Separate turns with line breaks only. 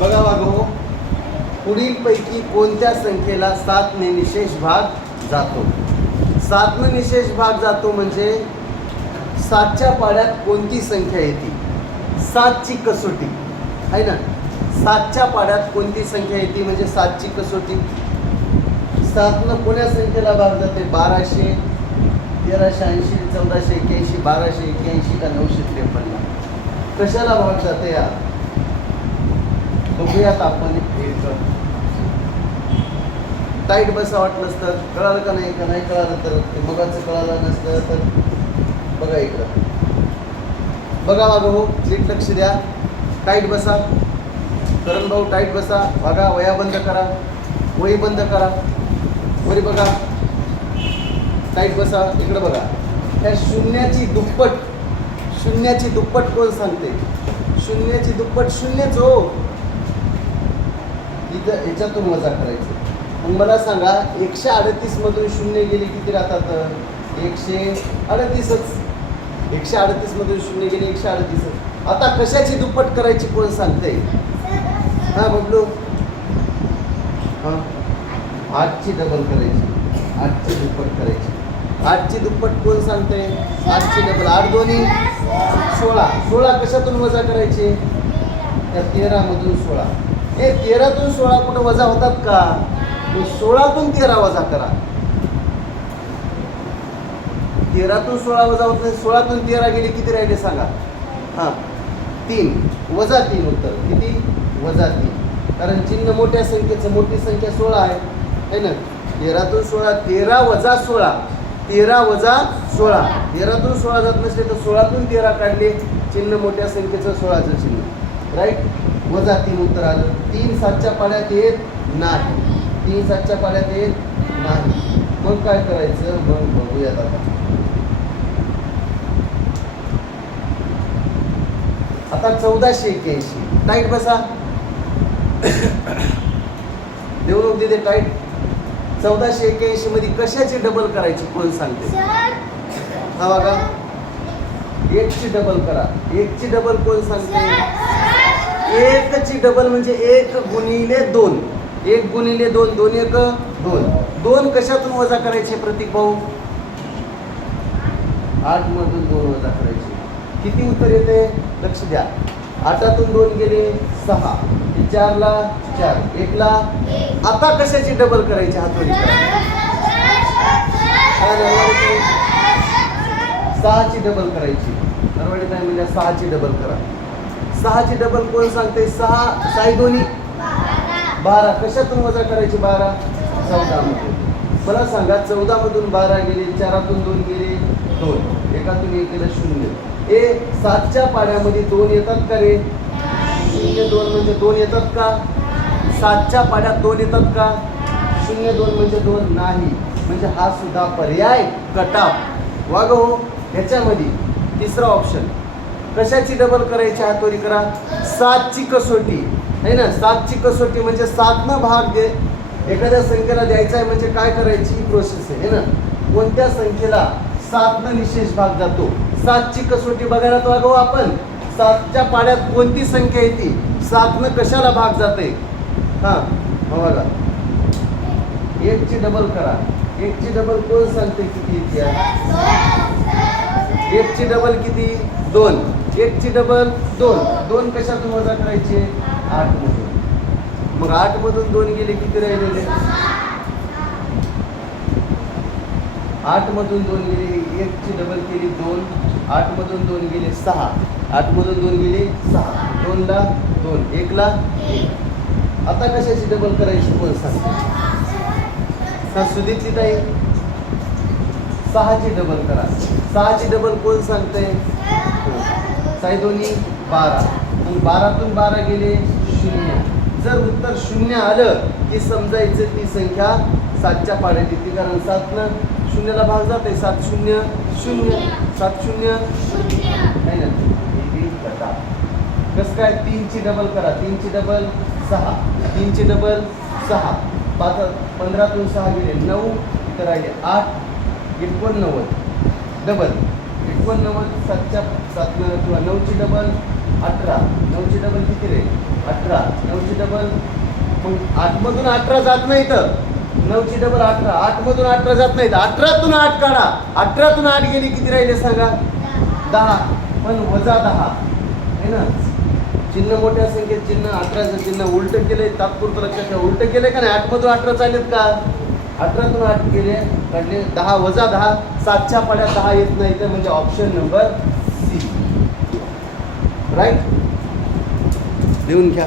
बघा वागो हो. पुढीलपैकी कोणत्या संख्येला सातने निशेष भाग जातो? सातनं निशेष भाग जातो म्हणजे सातच्या पाड्यात कोणती संख्या येते? सातची कसोटी. आहे ना? सातच्या पाड्यात कोणती संख्या येते म्हणजे सातची कसोटी? सातनं कोण्या संख्येला भाग जाते? बाराशे तेराशे ऐंशी चौदाशे एक्क्याऐंशी बाराशे एक्क्याऐंशी का नऊशे त्रेपन्न? कशाला भाग जाते या बघूयात आपण टाईट बसा वाटलं तर. कळालं का नाही? का नाही कळालं तर? ते मगाचं कळालं नसतं तर बघा इकडं. बघा वागं हो नीट लक्ष द्या. टाईट बसा. करण भाऊ टाईट बसा. बघा वया बंद करा. वही बंद करा. वरी बघा. टाईट बसा. इकडं बघा. त्या शून्याची दुप्पट शून्याची दुप्पट कोण सांगते? शून्याची दुप्पट शून्यच हो. इथं याच्यातून वजा करायचं मग मला सांगा एकशे अडतीसमधून शून्य गेले किती राहतात? एकशे अडतीसच. एकशे अडतीस मधून शून्य गेले एकशे अडतीसच. आता कशाची दुप्पट करायची कोण सांगते हा बबलू. हा. आठची डबल करायची. आठची दुप्पट करायची. आठची दुप्पट कोण सांगते आठची डबल आठ दोन्ही? सोळा. सोळा कशातून वजा करायचे? त्या तेरामधून सोळा. हे तेरातून सोळा कुठं वजा होतात का? सोळातून तेरा वजा करा. तेरातून सोळा वजा होत नाही सोळातून तेरा गेले किती राहिले सांगा? हां तीन. वजा तीन उत्तर. किती? वजा तीन. कारण चिन्ह मोठ्या संख्येचं मोठी संख्या सोळा आहे. है ना? तेरातून सोळा तेरा वजा सोळा. तेरा वजा सोळा. तेरातून सोळा जात नसले तर सोळातून तेरा काढले. चिन्ह मोठ्या संख्येचं सोळाचं चिन्ह. राईट वजा तीन उत्तर आलं. तीन सातच्या पाड्यात येत नाही. तीन सातच्या पाड्यात येत नाही. मग काय करायचं? मग बघूयात आता. आता चौदाशे एक्क्याऐंशी. टाईट बसा. देऊ दिदे टाईट चौदाशे एक्क्याऐंशी मध्ये कशाची डबल करायची कोण सांगते? हा बघा. एकची डबल करा. एकची डबल कोण सांगते? एकची डबल म्हणजे एक गुणिले दोन. एक गुणिले दोन दोन एक दोन. दोन कशातून वजा करायचे प्रतीक भाऊ? आठ मधून दोन वजा करायचे. किती उत्तर येते? लक्ष द्या. आठातून दोन गेले सहा. चारला चार. एकला? आता कशाची डबल करायची हातोडी सहाची डबल करायची. नरवाडी म्हणजे सहाची डबल करा. सहाची डबल कोण सांगते? सहा साई दोन्ही? बारा. कशातून वजा करायची बारा? चौदा मला सांगा चौदामधून बारा गेले चारातून दोन गेले दोन. एकातून एक गेलं शून्य. ए सातच्या पाड्यामध्ये दोन येतात का रे? शून्य दोन म्हणजे दोन येतात का? सातच्या पाड्यात दोन येतात का? शून्य दोन म्हणजे दोन नाही. म्हणजे हा सुद्धा पर्याय कटाप वाग हो ह्याच्यामध्ये तिसरा ऑप्शन कशाची डबल करायची हातोरी करा. सातची कसोटी. आहे ना? सातची कसोटी म्हणजे सातनं भाग दे एखाद्या संख्येला द्यायचा आहे म्हणजे काय करायची? ही प्रोसेस आहे. ना? कोणत्या संख्येला सातनं निशेष भाग जातो? सातची कसोटी बघायला तो अगो आपण. सातच्या पाड्यात कोणती संख्या येते? सातनं कशाला भाग जाते? हां बघा. एकची डबल करा. एकची डबल कोण सांगते किती येते? एकची डबल किती? दोन. एकची डबल दोन. दोन कशातून वजा करायचे? आठ मधून मग आठ मधून दोन गेले किती राहिलेले? आठ मधून दोन गेले एकची डबल केली दोन. आठ मधून दोन गेले सहा. आठ मधून दोन गेले सहा. दोनला दोन. एकला एक. आता कशाची डबल करायची पण सांग हा सुदीपची ताई. सहाची डबल करा. सहाची डबल कोण सांगते हो. साई दोन्ही बारा. मग बारातून बारा गेले शून्य. जर उत्तर शून्य आलं की समजायचं ती संख्या सातच्या पाड्यात येते. कारण सातनं शून्याला भाग जाते सात शून्य शून्य सात शून्य. आहे ना हे कसं काय? तीनची डबल करा. तीनची डबल सहा. तीनची डबल सहा. पाच पंधरातून सहा गेले नऊ. इथं राहिले आठ. एकोणनव्वद. डबल एकोणनव्वद सातच्या सातनं किंवा नऊची डबल अठरा. नऊची डबल किती रे? अठरा. नऊची डबल मग आठमधून अठरा जात नाही तर नऊची डबल अठरा. आठमधून अठरा जात नाही तर अठरातून आठ काढा. अठरातून आठ गेली किती राहिले सांगा? दहा. पण वजा दहा. आहे ना? चिन्ह मोठ्या संख्येत चिन्ह अठराचं चिन्ह उलट केलंय. तात्पुरतं लक्षात ठेवा. उलट केलंय का नाही? आठमधून अठरा चालेल का? अठरातून आठ गेले काढले. दहा वजा दहा सातच्या पाड्या दहा येत नाही. तर म्हणजे ऑप्शन नंबर सी राईट लिहून घ्या.